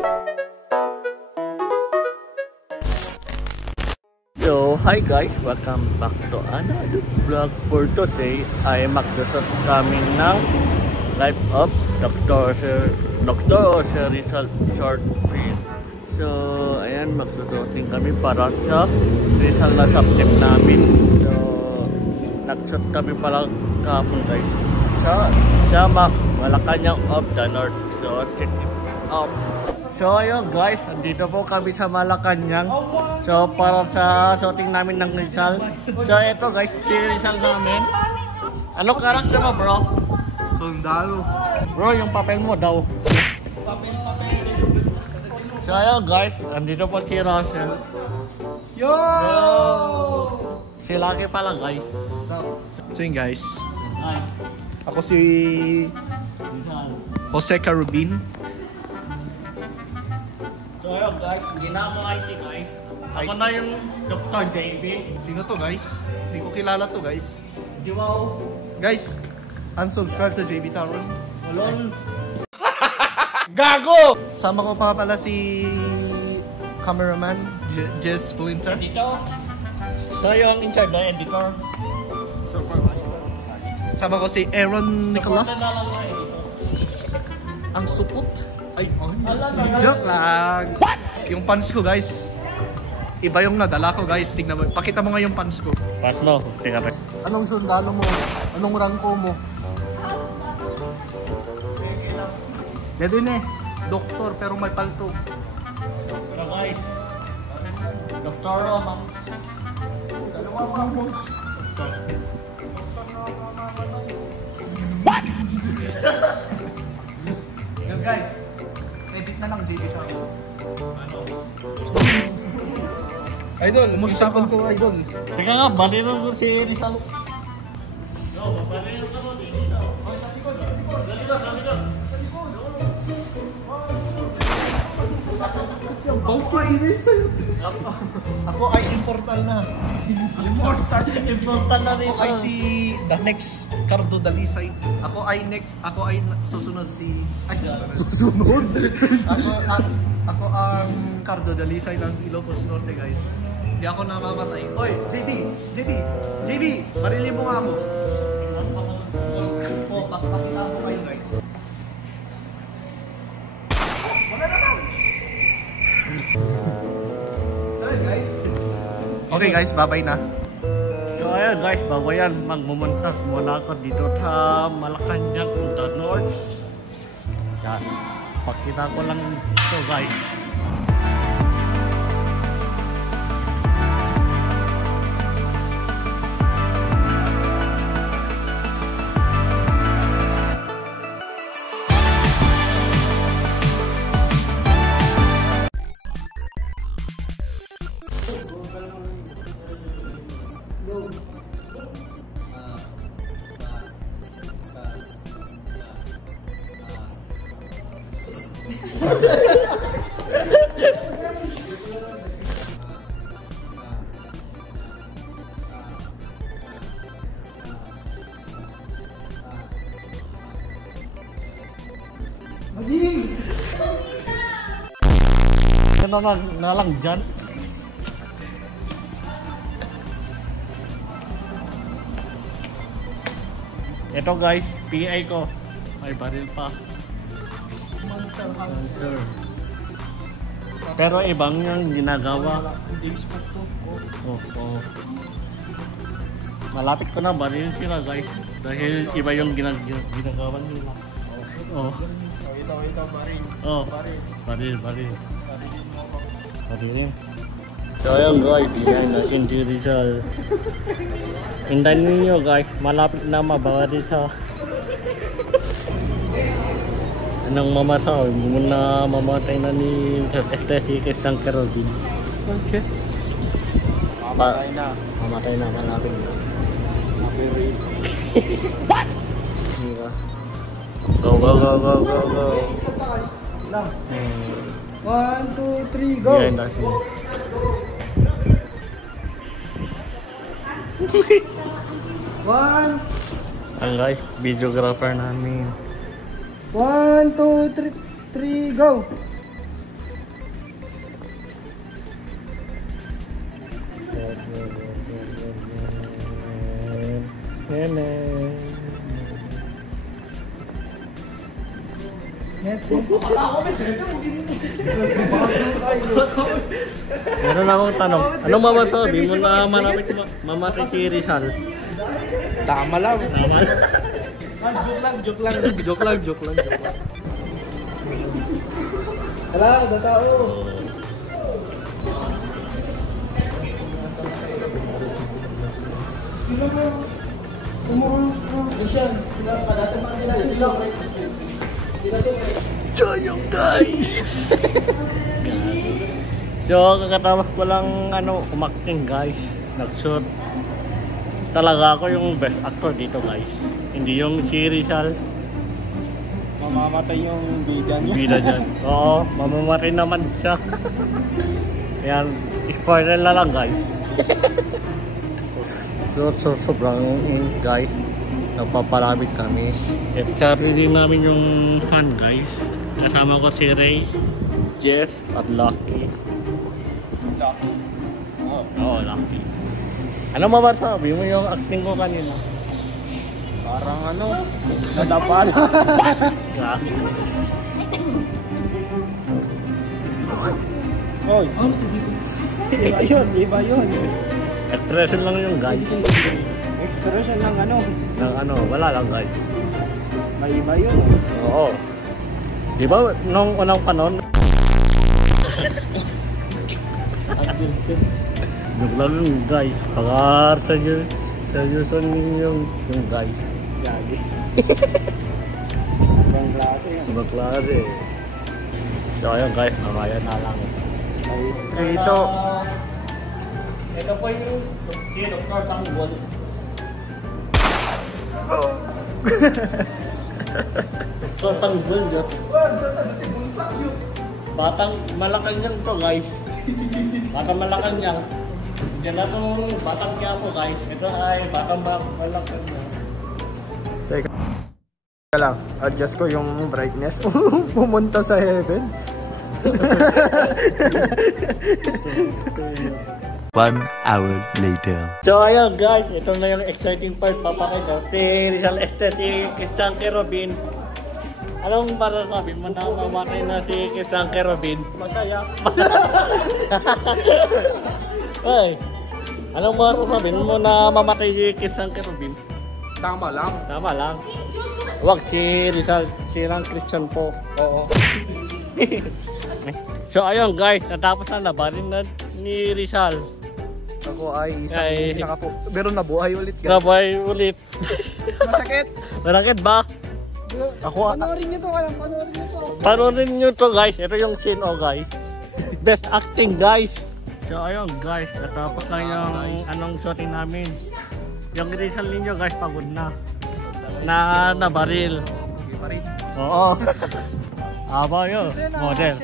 So, hi guys! Welcome back to another vlog. For today ay magdasot kami ng life of Dr. Rizal short film. So, ayan, magsusuting kami para sa Rizal na subject namin. So, nagsot kami pala kahapon guys. Sa Malacanang of the North. So, check it out. So ayun guys, nandito po kami sa Malacanang. So para sa shooting namin ng Rizal. So ito guys, si Rizal namin. Ano karakter mo bro? Sundalo. Bro, yung papel mo daw. So ayun guys, nandito po si Russell. Yo! Si Lucky pala guys. So yun guys, Ay, ako si Rizal. Jose Carubin. So ayun guys, ginagawa IT guys. Ako na yung Dr. JB. Sino to guys? Hindi ko kilala to guys. Di wow. Guys, unsubscribe to JB Taron. Malol. Gago! Sama ko pa pala si cameraman Jess Splinter. Dito. So yung in-charge na editor. Sama ko si Aaron Nicholas. Support na lang na editor. Ang supot. Ay, Ala, joke lang. What? Yung pants ko guys. Iba yung nadala ko guys. Tingnan mo. Pakita mo nga yung pants ko. Patlo, tingnan mo. Anong sundalo mo? Anong rangko mo? Dito din eh. Doktor pero may palto. Pero guys, Doktoro, ma'am. What? Yo guys, edit na lang JB siya. Ano? Idol, umusapan ko idol. Teka nga, baliro ko si Rizal. Yo, baliro ka mo si Rizal. Ako ay immortal na. Important na rin Ako ay si the next Cardo Dalisay. Ako ay susunod si susunod. ako ang Cardo Dalisay ng Ilocos Norte guys. Hindi ako namamatay. Oy, JB, marilin mo nga ako. Pakita ko kayo guys. Wala naman. So guys. Okay guys, bye-bye na. So ayun guys, bago yan, magmumuntas muna ako dito sa Malacanang in the North. Yan, pakita ko lang ito guys. Ano na lang dyan? Ito guys, PI ko. May baril pa. Pero ibang yung ginagawa. Oh. Malapit ko na baril sila guys. Dahil iba yung ginagawa nila. Oh. Ito, baril. Oh. Baril. So ayan guys, yan na si Rizal. Hintayin ninyo guys, malapit na mabaril sa anong mamataw, muna mamatay na ni Estesi Sang Carubin. Okay. Mamatay na, malapit na. What? Diba? Go. 1, 2, 3, go! Yan na siya. One. Ang guys, videographer namin. 1, 2, 3, go! Nene. Meron akong tanong. Anong masasabi mo na mamatay si Rizal? Tama lang. Tama. Joke lang. Hala, datao. So yung guys. So kakatapos ko lang umakting guys. Nag-shoot. Talaga ako yung best actor dito guys. Hindi yung si Rizal. Mamamatay yung bida niya. Bida dyan. Oo, mamamatay naman siya. Yan, spoiler na lang guys. So sobrang guys. Nagpapalamig kami. At carry din namin yung fan guys. Kasama ko si Ray, Jeff at Lucky. Lucky. Oo, Lucky. Ano masasabi mo yung acting ko kanina? Parang nadapala. Oy. Iba yun. Expression lang yung guys. Expression lang Wala lang guys. May iba yun. Oo. Di ba nung unang panahon? Joke lang yung guys. Pakar seryoso yung guys. Gagi. Ibang klase yan. Ibang klase. So ayun guys, mamaya na lang. Ito. Ito po yung si Dr. Tanggol. Dr. Tanggol yun. Batang Malacan yan to guys. Batang Malacan yan. Diyan na itong Batang Quiapo guys. Ito ay Batang Malacan yan. Teka lang, adjust ko yung brightness. Pumunta sa heaven. 1 hour later. So ayun guys, ito na yung exciting part papakita. Si Rizal Este, si Cristian Robin. Anong masasabi mo na mamatay na si Cristian Robin? Masaya. Ay, anong masasabi mo na mamatay si Cristian Robin? Tama lang. Tama lang. Wag si Rizal, si Christian po. Oo. So ayun guys, natapos na labanin na ni Rizal. Ako ay pero nabuhay ulit guys. Nabuhay ulit. Masakit. Masakit ba? Ako Panoorin nyo to. Panoorin nyo to guys. Ito yung scene guys. Best acting guys. So ayun guys, natapos na yung shooting namin. Yung Rizal ninyo guys, pagod na. Nabaril. Oo. Aba yun. Model.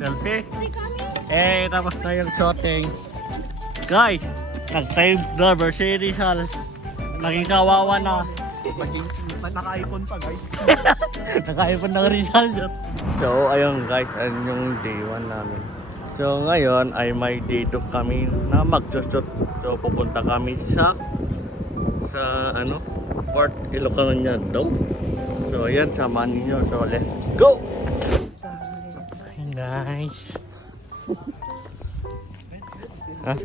Selfie. Tapos na yung shooting. Guys, nag-save driver si Rizal. Naging kawawa na. Naka-icon pa guys. Naka-icon ng Rizal. So ayun guys, ayun yung day 1 namin. So ngayon ay may day 2 kami na mag-shoot. So pupunta kami sa Port Ilocos daw. So ayan, samahan ninyo. So let's go! Nice. Huh?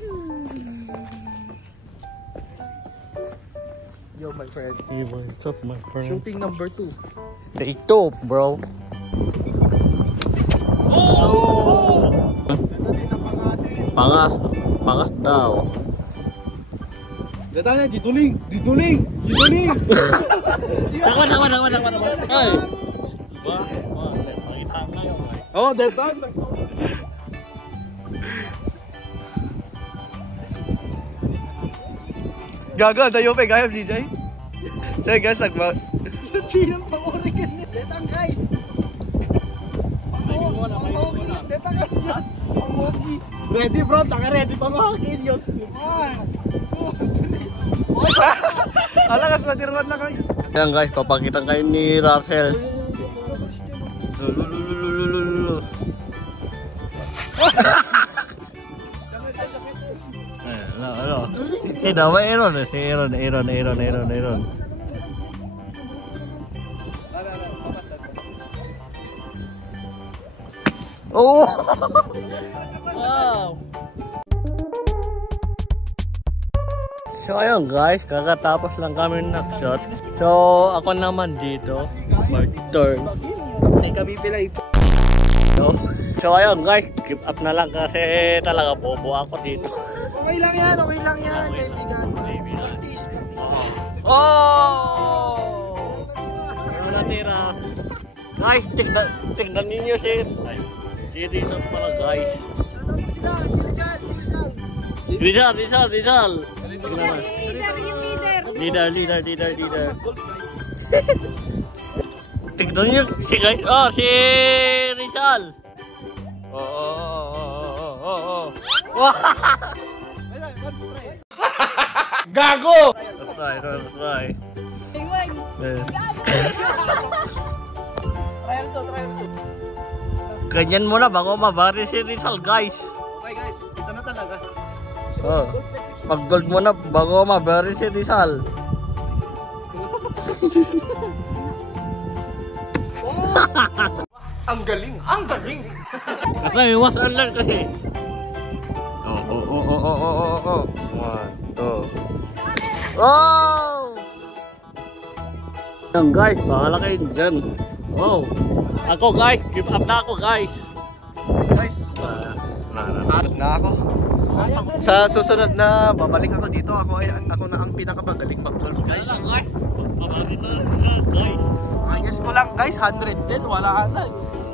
Yo my friend. Hey, what's up my friend? Shooting number 2. Day 2 bro. Pangas daw. Datanya dituling. Takwan. Ay. Wah, pakita na yun. Oh, datanya. Gago, dayo pa gayab DJ. So guys, nagba. Hindi pa origan. Detang guys. Detang guys. Ready bro, ready pa mga kinyos. Alagas matirwan na guys. Yan guys, papakita kayo ni Russell. daw, Aaron. Si Aaron. Oh! Wow! So ayun guys, kakatapos lang kami nag-shot. So ako naman dito, mag-turn. Hindi kami pilay. So ayun guys, keep up na lang kasi talaga bobo ako dito. Okay lang yan, kaibigan. Practice. Oh! Ano natira? Guys, tignan ninyo si Rizal pala guys. Rizal. Leader. Tignan niyo si guys. Oh, si Rizal. Oh. Gago! Let's try. Trial to. Ganyan muna bago mabari si Rizal guys. Okay guys, ito na talaga. Oh. Pag-gold muna bago mabari si Rizal. Ang galing. Kasi iwasan lang kasi. Oh. 1, 2. Oh! Yan guys, bahala kayo dyan. Oh. Ako guys, give up na ako guys. Guys, na ako. Sa susunod na babalik ako dito, ako na ang pinakamagaling mag-golf guys. Babari na siya guys. Guess ko lang guys, 110, wala na.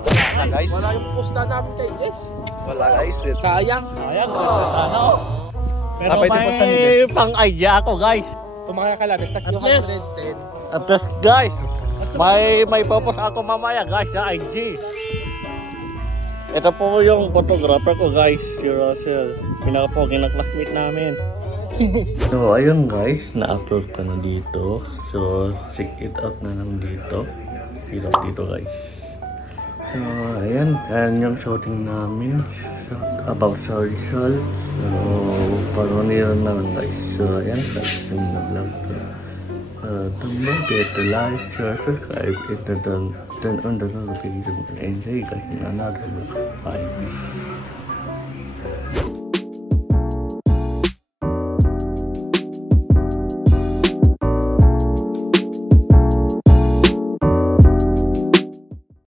Wala guys. Wala yung posta namin kay Jess. Wala guys. Sayang. Sana. Pero Pwede po sa ni may Jess. pang-idea ako guys. Kung mga kalabas, At least. At least guys, may purpose ako mamaya guys sa IG. Ito po yung photographer ko guys, si Russell. Pinaka-pogi na classmate namin. So ayun guys, na-upload ko na dito. So check it out na lang dito. Dito guys. So ayan yung shooting namin about sa Rizal. So parang yun na lang guys. So ayan, that's yung vlog. Don't forget to like, share, subscribe, and turn on the notification and enjoy guys in another vlog. Bye.